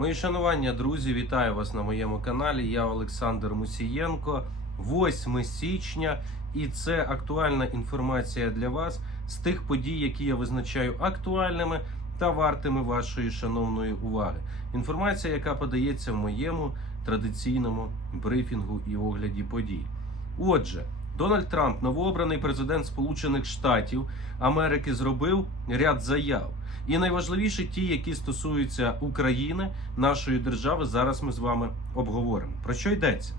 Мої шанування, друзі, вітаю вас на моєму каналі. Я Олександр Мусієнко. 8 січня, і це актуальна інформація для вас з тих подій, які я визначаю актуальними та вартими вашої шановної уваги. Інформація, яка подається в моєму традиційному брифінгу і огляді подій. Отже, Дональд Трамп, новообраний президент Сполучених Штатів Америки, зробив ряд заяв. І найважливіші ті, які стосуються України, нашої держави, зараз ми з вами обговоримо. Про що йдеться?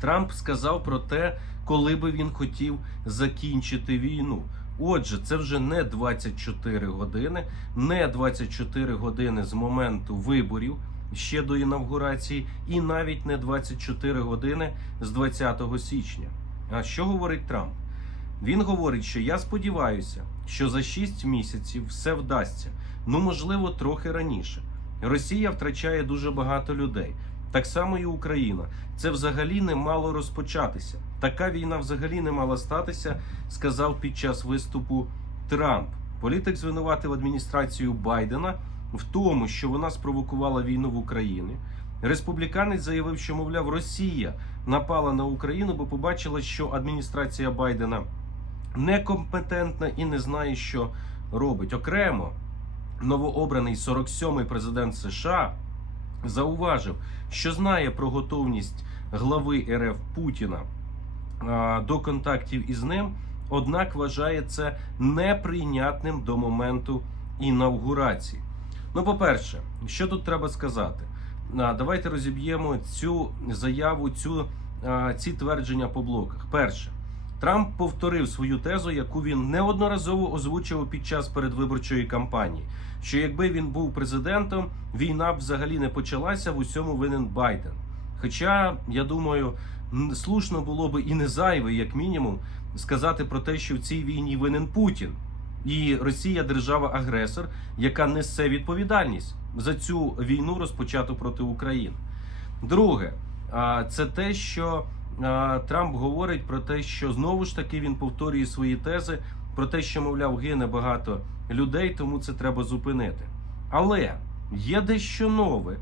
Трамп сказав про те, коли би він хотів закінчити війну. Отже, це вже не 24 години, не 24 години з моменту виборів ще до інавгурації, і навіть не 24 години з 20 січня. А що говорить Трамп? Він говорить, що я сподіваюся, що за 6 місяців все вдасться. Ну, можливо, трохи раніше. Росія втрачає дуже багато людей. Так само і Україна. Це взагалі не мало розпочатися. Така війна взагалі не мала статися, сказав під час виступу Трамп. Політик звинуватив адміністрацію Байдена в тому, що вона спровокувала війну в Україні. Республіканець заявив, що мовляв Росія напала на Україну, бо побачила, що адміністрація Байдена некомпетентна і не знає, що робить. Окремо новообраний 47-й президент США зауважив, що знає про готовність глави РФ Путіна до контактів із ним, однак вважає це неприйнятним до моменту інавгурації. Ну, по-перше, що тут треба сказати? Давайте розіб'ємо цю заяву, цю, ці твердження по блоках. Перше, Трамп повторив свою тезу, яку він неодноразово озвучував під час передвиборчої кампанії. Що якби він був президентом, війна б взагалі не почалася в усьому винен Байден. Хоча я думаю, слушно було би і не зайве, як мінімум, сказати про те, що в цій війні винен Путін. І Росія держава-агресор, яка несе відповідальність за цю війну, розпочату проти України. Друге, це те, що Трамп говорить про те, що знову ж таки він повторює свої тези про те, що, мовляв, гине багато людей, тому це треба зупинити. Але є дещо нове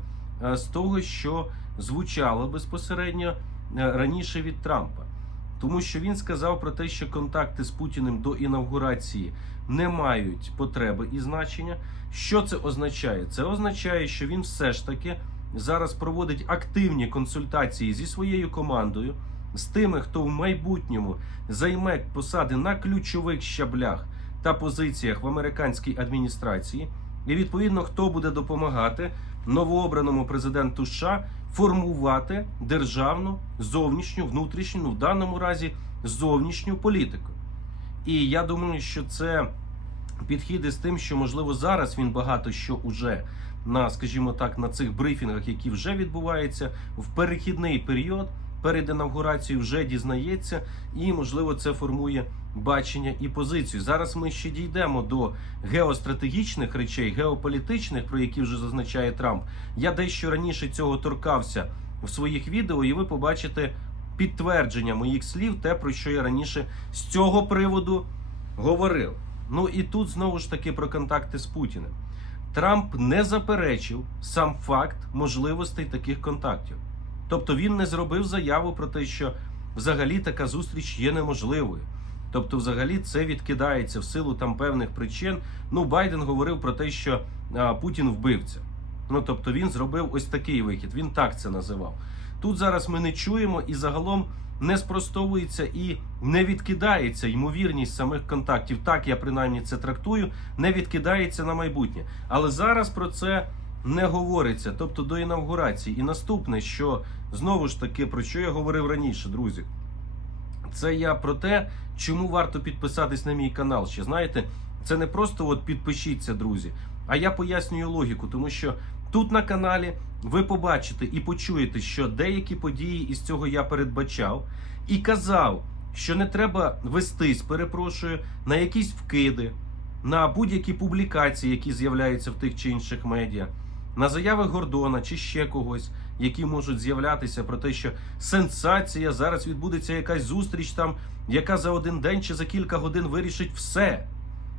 з того, що звучало безпосередньо раніше від Трампа. Тому що він сказав про те, що контакти з Путіним до інавгурації не мають потреби і значення. Що це означає? Це означає, що він все ж таки зараз проводить активні консультації зі своєю командою, з тими, хто в майбутньому займе посади на ключових щаблях та позиціях в американській адміністрації, і відповідно хто буде допомагати новообраному президенту США формувати державну зовнішню, внутрішню, ну в даному разі зовнішню політику. І я думаю, що це підхід із тим, що можливо зараз він багато що уже на, скажімо так, на цих брифінгах, які вже відбуваються, в перехідний період перед інавгурацією вже дізнається, і можливо це формує бачення і позицію. Зараз ми ще дійдемо до геостратегічних речей, геополітичних, про які вже зазначає Трамп. Я дещо раніше цього торкався в своїх відео, і ви побачите підтвердження моїх слів, те про що я раніше з цього приводу говорив. Ну і тут знову ж таки про контакти з Путіним. Трамп не заперечив сам факт можливостей таких контактів. Тобто він не зробив заяву про те, що взагалі така зустріч є неможливою. Тобто, взагалі, це відкидається в силу там певних причин. Ну, Байден говорив про те, що а, Путін вбивця. Ну тобто він зробив ось такий вихід. Він так це називав. Тут зараз ми не чуємо і загалом не спростовується і не відкидається ймовірність самих контактів. Так я принаймні це трактую, не відкидається на майбутнє. Але зараз про це не говориться, тобто до інавгурації. І наступне, що знову ж таки про що я говорив раніше, друзі. Це я про те, чому варто підписатись на мій канал. Ще знаєте, це не просто от підпишіться, друзі, а я пояснюю логіку, тому що тут на каналі ви побачите і почуєте, що деякі події із цього я передбачав і казав, що не треба вестись, перепрошую, на якісь вкиди, на будь-які публікації, які з'являються в тих чи інших медіа, на заяви Гордона чи ще когось, які можуть з'являтися про те, що сенсація зараз відбудеться якась зустріч там, яка за один день чи за кілька годин вирішить все.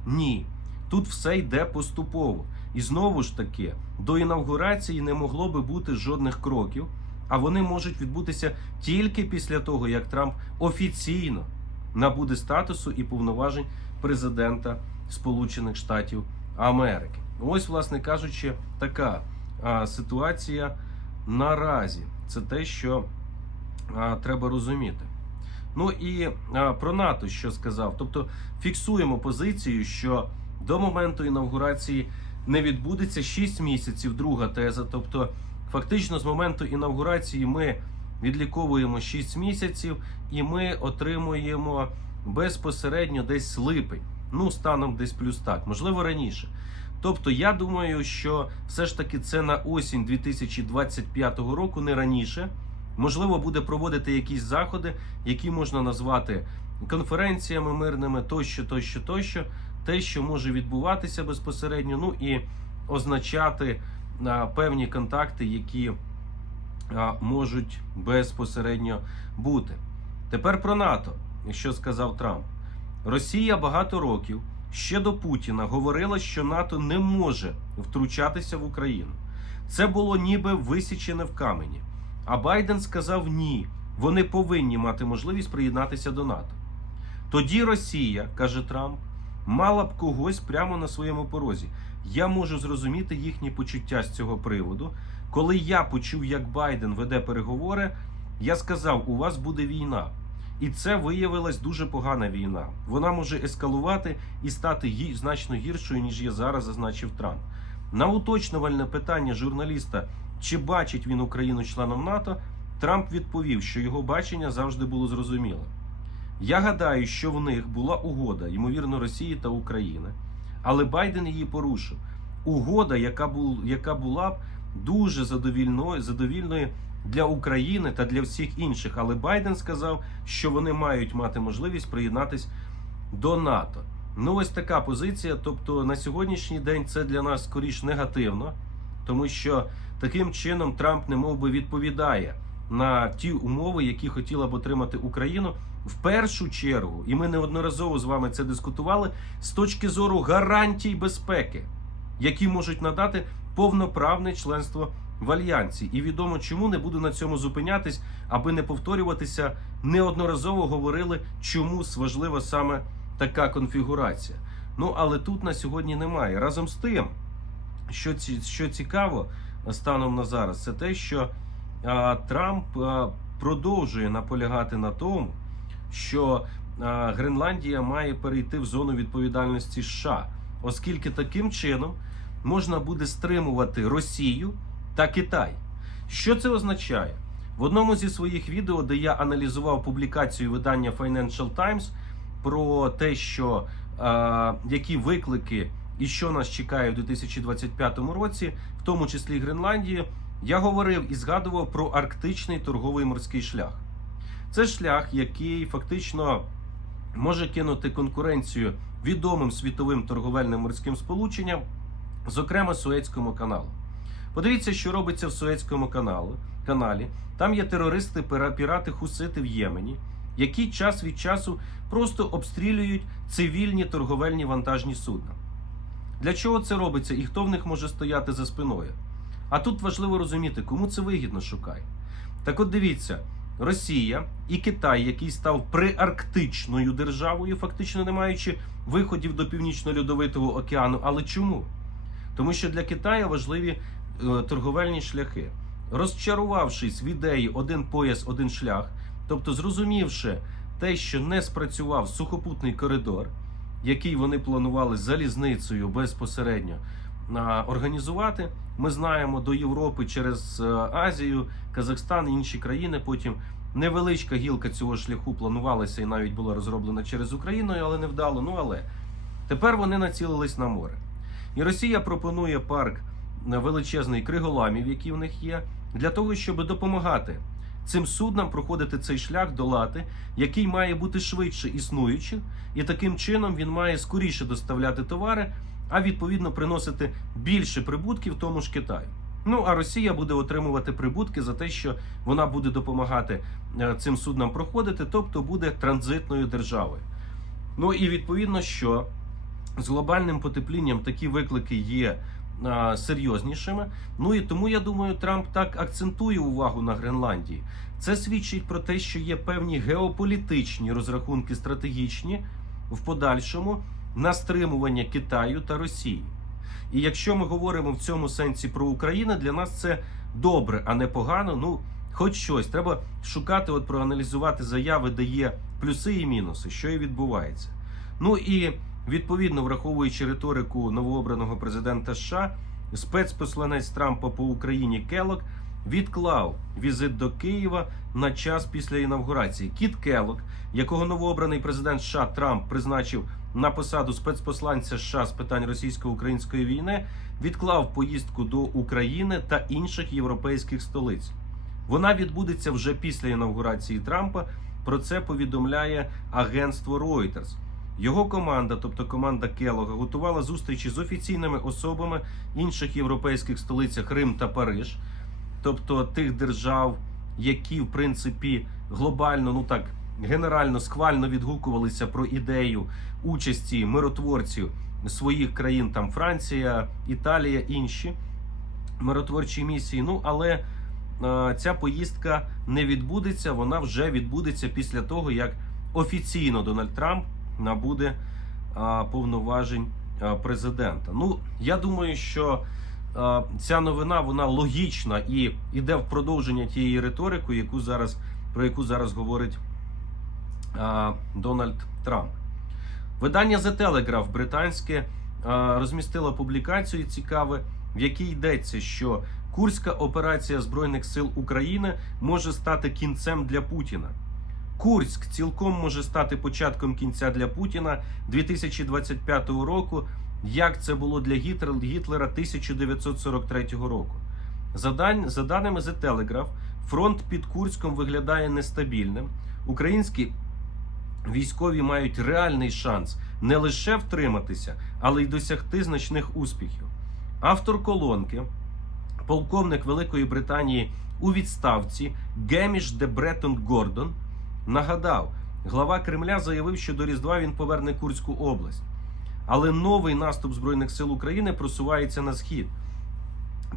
Ні, тут все йде поступово. І знову ж таки, до інавгурації не могло би бути жодних кроків, а вони можуть відбутися тільки після того, як Трамп офіційно набуде статусу і повноважень президента Сполучених Штатів Америки. Ось, власне кажучи, така а, ситуація наразі. Це те, що а, треба розуміти. Ну і а, про НАТО що сказав. Тобто фіксуємо позицію, що до моменту інавгурації не відбудеться 6 місяців. Друга теза. Тобто, фактично, з моменту інавгурації ми відліковуємо 6 місяців, і ми отримуємо безпосередньо десь липень. Ну, станом десь плюс так, можливо, раніше. Тобто, я думаю, що все ж таки це на осінь 2025 року, не раніше. Можливо, буде проводити якісь заходи, які можна назвати конференціями мирними, тощо, тощо, тощо, те, що може відбуватися безпосередньо, ну і означати певні контакти, які можуть безпосередньо бути. Тепер про НАТО, що сказав Трамп. Росія багато років ще до Путіна говорила, що НАТО не може втручатися в Україну. Це було ніби висічене в камені. А Байден сказав ні, вони повинні мати можливість приєднатися до НАТО. Тоді Росія, каже Трамп, мала б когось прямо на своєму порозі. Я можу зрозуміти їхні почуття з цього приводу. Коли я почув, як Байден веде переговори, я сказав: у вас буде війна. І це виявилась дуже погана війна. Вона може ескалувати і стати значно гіршою, ніж є зараз, зазначив Трамп. На уточнювальне питання журналіста, чи бачить він Україну членом НАТО, Трамп відповів, що його бачення завжди було зрозуміле. Я гадаю, що в них була угода, ймовірно, Росії та України, але Байден її порушив. Угода, яка була б дуже задовільною, задовільною для України та для всіх інших. Але Байден сказав, що вони мають мати можливість приєднатись до НАТО. Ну, ось така позиція. Тобто на сьогоднішній день це для нас скоріш негативно, тому що таким чином Трамп не би відповідає на ті умови, які хотіла б отримати Україну. В першу чергу, і ми неодноразово з вами це дискутували, з точки зору гарантій безпеки, які можуть надати повноправне членство в альянсі. І відомо, чому не буду на цьому зупинятись, аби не повторюватися. Неодноразово говорили, чому важлива саме така конфігурація. Ну але тут на сьогодні немає. Разом з тим, що ці, що цікаво станом на зараз, це те, що а, Трамп а, продовжує наполягати на тому, що а, Гренландія має перейти в зону відповідальності США, оскільки таким чином можна буде стримувати Росію та Китай. Що це означає? В одному зі своїх відео, де я аналізував публікацію видання Financial Times про те, що е, які виклики і що нас чекає у 2025 році, в тому числі Гренландії, я говорив і згадував про арктичний торговий морський шлях. Це шлях, який фактично може кинути конкуренцію відомим світовим торговельним морським сполученням, зокрема Суецькому каналу. Подивіться, що робиться в Суецькому каналу, каналі. Там є терористи, пірати, хусити в Ємені, які час від часу просто обстрілюють цивільні торговельні вантажні судна. Для чого це робиться і хто в них може стояти за спиною? А тут важливо розуміти, кому це вигідно шукає. Так от дивіться, Росія і Китай, який став приарктичною державою, фактично не маючи виходів до північно-льодовитого океану. Але чому? Тому що для Китаю важливі торговельні шляхи. Розчарувавшись в ідеї один пояс, один шлях, тобто зрозумівши те, що не спрацював сухопутний коридор, який вони планували залізницею безпосередньо організувати, ми знаємо до Європи через е, Азію, Казахстан і інші країни. Потім невеличка гілка цього шляху планувалася і навіть була розроблена через Україну, але не вдало. Ну але тепер вони націлились на море. І Росія пропонує парк е, величезний криголамів, які в них є, для того, щоб допомагати цим суднам проходити цей шлях долати, який має бути швидше існуючим, і таким чином він має скоріше доставляти товари, а відповідно приносити більше прибутків тому ж Китаю. Ну а Росія буде отримувати прибутки за те, що вона буде допомагати е, цим суднам проходити, тобто буде транзитною державою. Ну і відповідно, що з глобальним потеплінням такі виклики є серйознішими. Ну і тому я думаю, Трамп так акцентує увагу на Гренландії. Це свідчить про те, що є певні геополітичні розрахунки стратегічні в подальшому на стримування Китаю та Росії. І якщо ми говоримо в цьому сенсі про Україну, для нас це добре, а не погано. Ну, хоч щось. Треба шукати, от проаналізувати заяви, де є плюси і мінуси, що і відбувається. Ну і відповідно, враховуючи риторику новообраного президента США, спецпосланець Трампа по Україні Келок відклав візит до Києва на час після інавгурації. Кіт Келок, якого новообраний президент США Трамп призначив на посаду спецпосланця США з питань російсько-української війни, відклав поїздку до України та інших європейських столиць. Вона відбудеться вже після інавгурації Трампа. Про це повідомляє агентство Reuters. Його команда, тобто команда Келога, готувала зустрічі з офіційними особами інших європейських столицях Рим та Париж, тобто тих держав, які в принципі глобально, ну так генерально схвально відгукувалися про ідею участі миротворців своїх країн, там Франція, Італія, інші миротворчі місії. Ну але е, ця поїздка не відбудеться. Вона вже відбудеться після того, як офіційно Дональд Трамп набуде е, повноважень е, президента. Ну я думаю, що е, ця новина вона логічна і йде в продовження тієї риторики, яку зараз про яку зараз говорить Дональд Трамп. Видання The Telegraph британське розмістило публікацію цікаве, в якій йдеться, що Курська операція Збройних сил України може стати кінцем для Путіна. Курськ цілком може стати початком кінця для Путіна 2025 року, як це було для Гітлера 1943 року. За, даними The Telegraph, фронт під Курськом виглядає нестабільним. Українські військові мають реальний шанс не лише втриматися, але й досягти значних успіхів. Автор колонки, полковник Великої Британії у відставці Геміш де Бретон Гордон нагадав, глава Кремля заявив, що до Різдва він поверне Курську область. Але новий наступ Збройних сил України просувається на схід.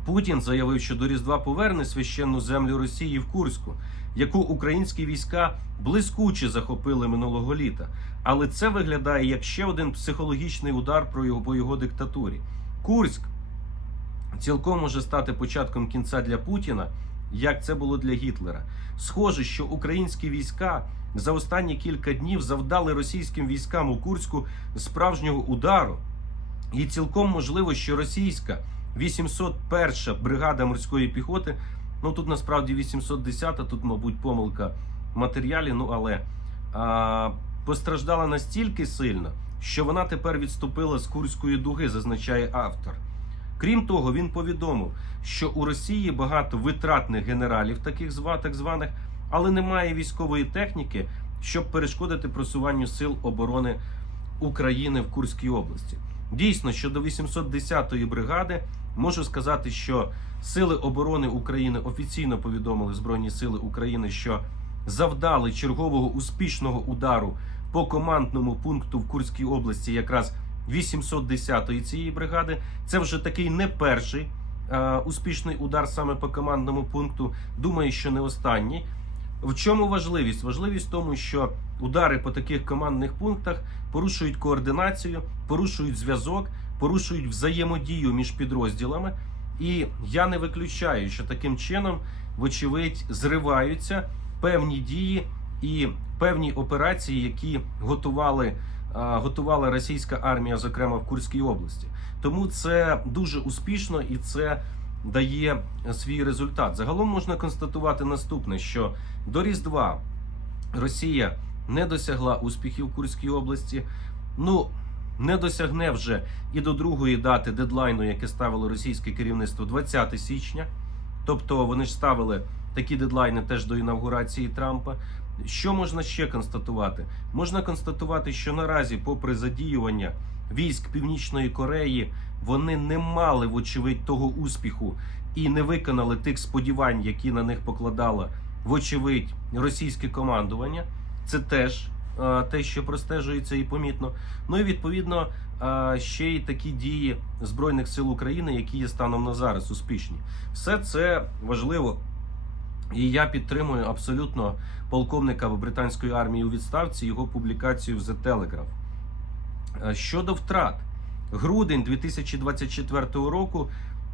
Путін заявив, що до Різдва поверне священну землю Росії в Курську, яку українські війська блискуче захопили минулого літа. Але це виглядає як ще один психологічний удар про його по його диктатурі. Курськ цілком може стати початком кінця для Путіна, як це було для Гітлера. Схоже, що українські війська за останні кілька днів завдали російським військам у Курську справжнього удару. І цілком можливо, що російська 801 бригада морської піхоти, ну тут насправді 810, тут, мабуть, помилка в матеріалі, ну але а, постраждала настільки сильно, що вона тепер відступила з Курської дуги, зазначає автор. Крім того, він повідомив, що у Росії багато витратних генералів, таких так званих, але немає військової техніки, щоб перешкодити просуванню сил оборони України в Курській області. Дійсно, щодо 810-ї бригади, можу сказати, що Сили оборони України офіційно повідомили Збройні Сили України, що завдали чергового успішного удару по командному пункту в Курській області, якраз 810-ї цієї бригади. Це вже такий не перший е, успішний удар саме по командному пункту. Думаю, що не останній. В чому важливість? Важливість в тому, що удари по таких командних пунктах порушують координацію, порушують зв'язок, порушують взаємодію між підрозділами. І я не виключаю, що таким чином, вочевидь, зриваються певні дії і певні операції, які готували, готувала російська армія, зокрема в Курській області. Тому це дуже успішно і це дає свій результат. Загалом можна констатувати наступне: що до Різдва Росія не досягла успіхів в Курській області. Ну не досягне вже і до другої дати дедлайну, яке ставило російське керівництво 20 січня. Тобто вони ж ставили такі дедлайни теж до інавгурації Трампа. Що можна ще констатувати? Можна констатувати, що наразі, попри задіювання військ Північної Кореї, вони не мали, вочевидь, того успіху і не виконали тих сподівань, які на них покладало, вочевидь, російське командування. Це теж е, те, що простежується і помітно. Ну і відповідно е, ще й такі дії Збройних сил України, які є станом на зараз успішні. Все це важливо. І я підтримую абсолютно полковника британської армії у відставці його публікацію в The Telegraph. Е, Щодо втрат, грудень 2024 року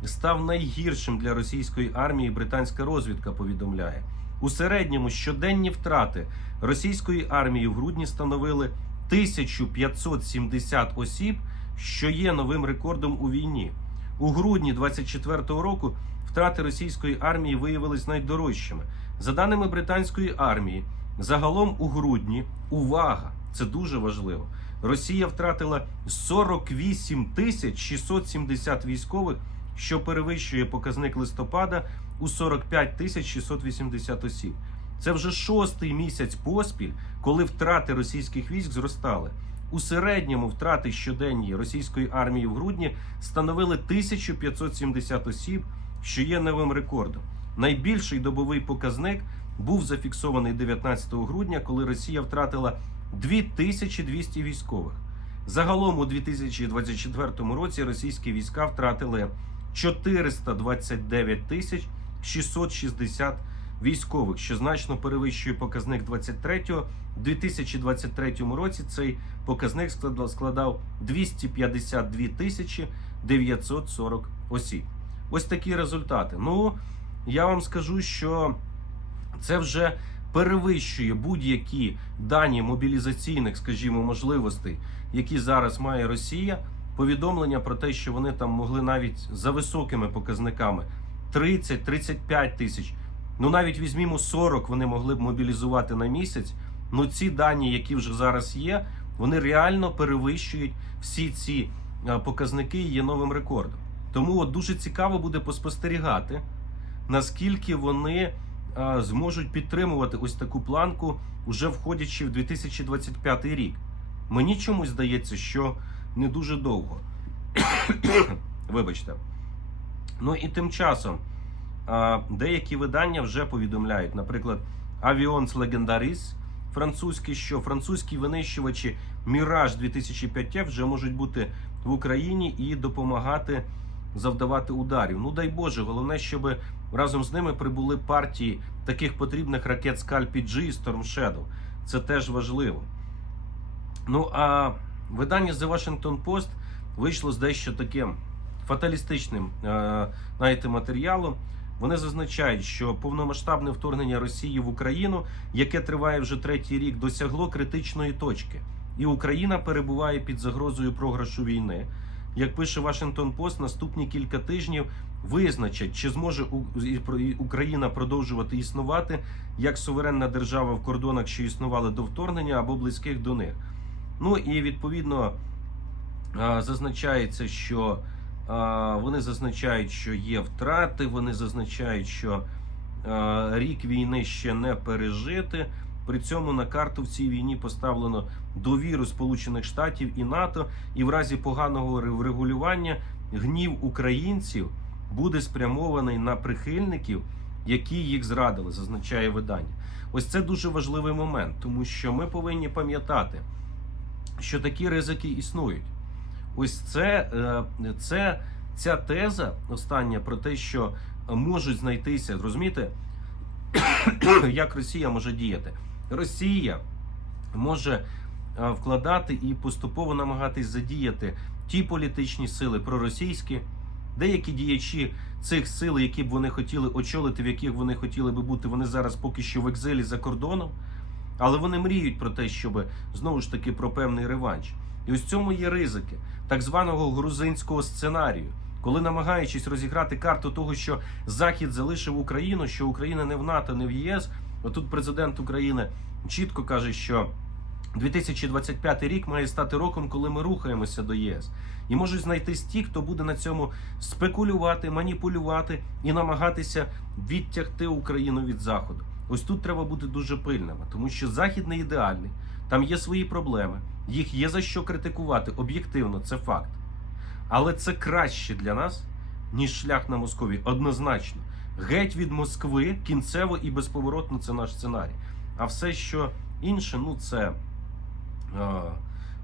став найгіршим для російської армії. Британська розвідка повідомляє. У середньому щоденні втрати російської армії в грудні становили 1570 осіб, що є новим рекордом у війні. У грудні 2024 року втрати російської армії виявились найдорожчими. За даними британської армії, загалом у грудні увага! Це дуже важливо. Росія втратила 48 тисяч 670 військових, що перевищує показник листопада у 45 тисяч 680 осіб. Це вже шостий місяць поспіль, коли втрати російських військ зростали. У середньому втрати щоденні російської армії в грудні становили 1570 осіб, що є новим рекордом. Найбільший добовий показник був зафіксований 19 грудня, коли Росія втратила 2200 військових. Загалом у 2024 році російські війська втратили 429 тисяч 660 військових, що значно перевищує показник 23-го. У 2023 році цей показник складав- складав 252 тисячі 940 осіб. Ось такі результати. Ну, я вам скажу, що це вже перевищує будь-які дані мобілізаційних, скажімо, можливостей, які зараз має Росія. Повідомлення про те, що вони там могли навіть за високими показниками 30-35 тисяч. Ну навіть візьмімо 40 вони могли б мобілізувати на місяць. Ну ці дані, які вже зараз є, вони реально перевищують всі ці е, показники і є новим рекордом. Тому от дуже цікаво буде поспостерігати, наскільки вони е, зможуть підтримувати ось таку планку, уже входячи в 2025 рік. Мені чомусь здається, що не дуже довго. Вибачте. Ну і тим часом а, деякі видання вже повідомляють, наприклад, Avions Legendaris, французькі, що французькі винищувачі Mirage 2005 вже можуть бути в Україні і допомагати завдавати ударів. Ну дай Боже, головне, щоб разом з ними прибули партії таких потрібних ракет Scalp G і Storm Shadow. Це теж важливо. Ну а видання The Washington Post вийшло з дещо таким фаталістичним е, знаєте, матеріалом. Вони зазначають, що повномасштабне вторгнення Росії в Україну, яке триває вже третій рік, досягло критичної точки, і Україна перебуває під загрозою програшу війни. Як пише Washington Post, наступні кілька тижнів визначать, чи зможе Україна продовжувати існувати як суверенна держава в кордонах, що існували до вторгнення, або близьких до них. Ну і відповідно зазначається, що вони зазначають, що є втрати, вони зазначають, що рік війни ще не пережити. При цьому на карту в цій війні поставлено довіру Сполучених Штатів і НАТО, і в разі поганого ре- врегулювання гнів українців буде спрямований на прихильників, які їх зрадили, зазначає видання. Ось це дуже важливий момент, тому що ми повинні пам'ятати, що такі ризики існують. Ось це, е, це ця теза остання про те, що можуть знайтися, розумієте, як Росія може діяти. Росія може е, вкладати і поступово намагатись задіяти ті політичні сили проросійські, деякі діячі цих сил, які б вони хотіли очолити, в яких вони хотіли би бути, вони зараз поки що в екзилі за кордоном. Але вони мріють про те, щоб знову ж таки про певний реванш. І ось цьому є ризики так званого грузинського сценарію, коли намагаючись розіграти карту того, що Захід залишив Україну, що Україна не в НАТО, не в ЄС. Отут президент України чітко каже, що 2025 рік має стати роком, коли ми рухаємося до ЄС. І можуть знайтись ті, хто буде на цьому спекулювати, маніпулювати і намагатися відтягти Україну від заходу. Ось тут треба бути дуже пильними, тому що захід не ідеальний, там є свої проблеми, їх є за що критикувати. Об'єктивно, це факт. Але це краще для нас, ніж шлях на Москові. Однозначно. Геть від Москви, кінцево і безповоротно це наш сценарій. А все, що інше, ну це А,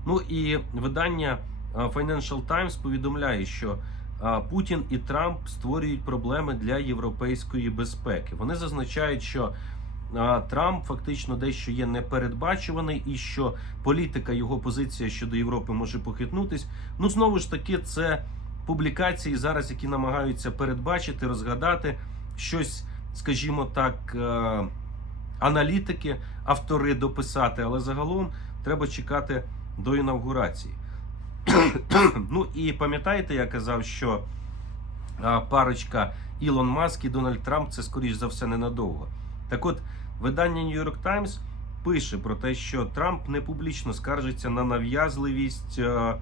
Ну і видання а, Financial Times повідомляє, що а, Путін і Трамп створюють проблеми для європейської безпеки. Вони зазначають, що Трамп фактично дещо є непередбачуваний, і що політика його позиція щодо Європи може похитнутись. Ну знову ж таки, це публікації зараз, які намагаються передбачити, розгадати щось, скажімо так, е, аналітики, автори дописати, але загалом треба чекати до інавгурації. ну і пам'ятаєте, я казав, що парочка Ілон Маск і Дональд Трамп це скоріш за все ненадовго. Так от, видання New York Times пише про те, що Трамп не публічно скаржиться на нав'язливість е,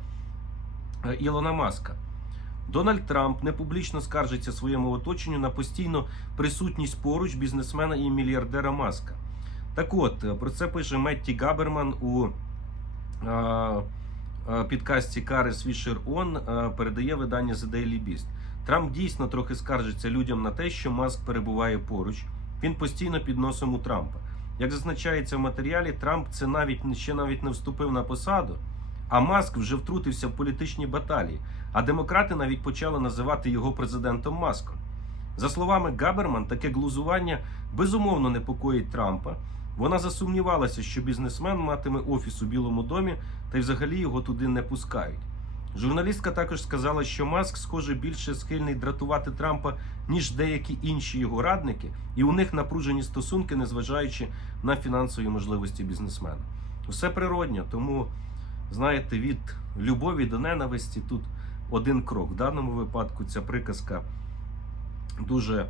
е, Ілона Маска. Дональд Трамп не публічно скаржиться своєму оточенню на постійну присутність поруч бізнесмена і мільярдера Маска. Так от, про це пише Метті Габерман у е, е, підкасті Карес Вішер Он е, передає видання The Daily Beast. Трамп дійсно трохи скаржиться людям на те, що Маск перебуває поруч. Він постійно під носом у Трампа. Як зазначається в матеріалі, Трамп це навіть ще навіть не вступив на посаду, а Маск вже втрутився в політичні баталії. А демократи навіть почали називати його президентом Маском. За словами Габерман, таке глузування безумовно непокоїть Трампа. Вона засумнівалася, що бізнесмен матиме офіс у Білому домі, та й взагалі його туди не пускають. Журналістка також сказала, що Маск, схоже, більше схильний дратувати Трампа, ніж деякі інші його радники, і у них напружені стосунки, незважаючи на фінансові можливості бізнесмена. Все природньо, тому знаєте, від любові до ненависті тут один крок. В даному випадку ця приказка дуже,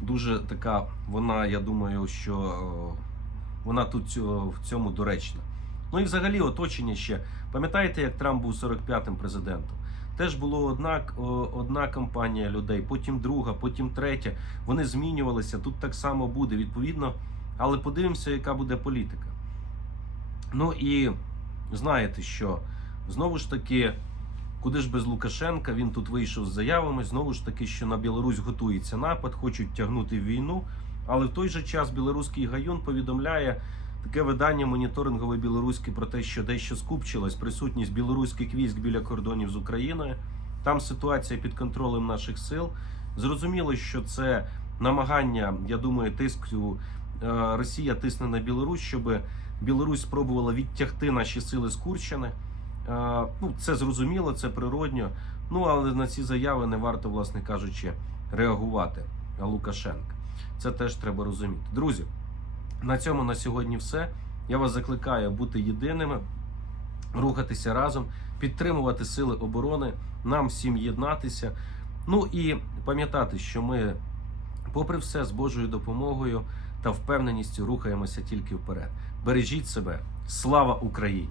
дуже така, вона, я думаю, що е, вона тут в цьому доречна. Ну і взагалі оточення ще. Пам'ятаєте, як Трамп був 45-м президентом? Теж було одна, одна компанія людей, потім друга, потім третя. Вони змінювалися. Тут так само буде, відповідно. Але подивимося, яка буде політика. Ну і знаєте, що знову ж таки, куди ж без Лукашенка, він тут вийшов з заявами. Знову ж таки, що на Білорусь готується напад, хочуть тягнути війну. Але в той же час білоруський гаюн повідомляє таке видання моніторингове білоруське про те, що дещо скупчилась присутність білоруських військ біля кордонів з Україною. Там ситуація під контролем наших сил. Зрозуміло, що це намагання, я думаю, тиску е, Росія тисне на Білорусь, щоб Білорусь спробувала відтягти наші сили з Курщини. Е, Ну, це зрозуміло, це природньо. Ну але на ці заяви не варто, власне кажучи, реагувати Лукашенка. Це теж треба розуміти. Друзі, на цьому на сьогодні все. Я вас закликаю бути єдиними, рухатися разом, підтримувати сили оборони, нам всім єднатися. Ну і пам'ятати, що ми, попри все, з Божою допомогою та впевненістю рухаємося тільки вперед. Бережіть себе. Слава Україні!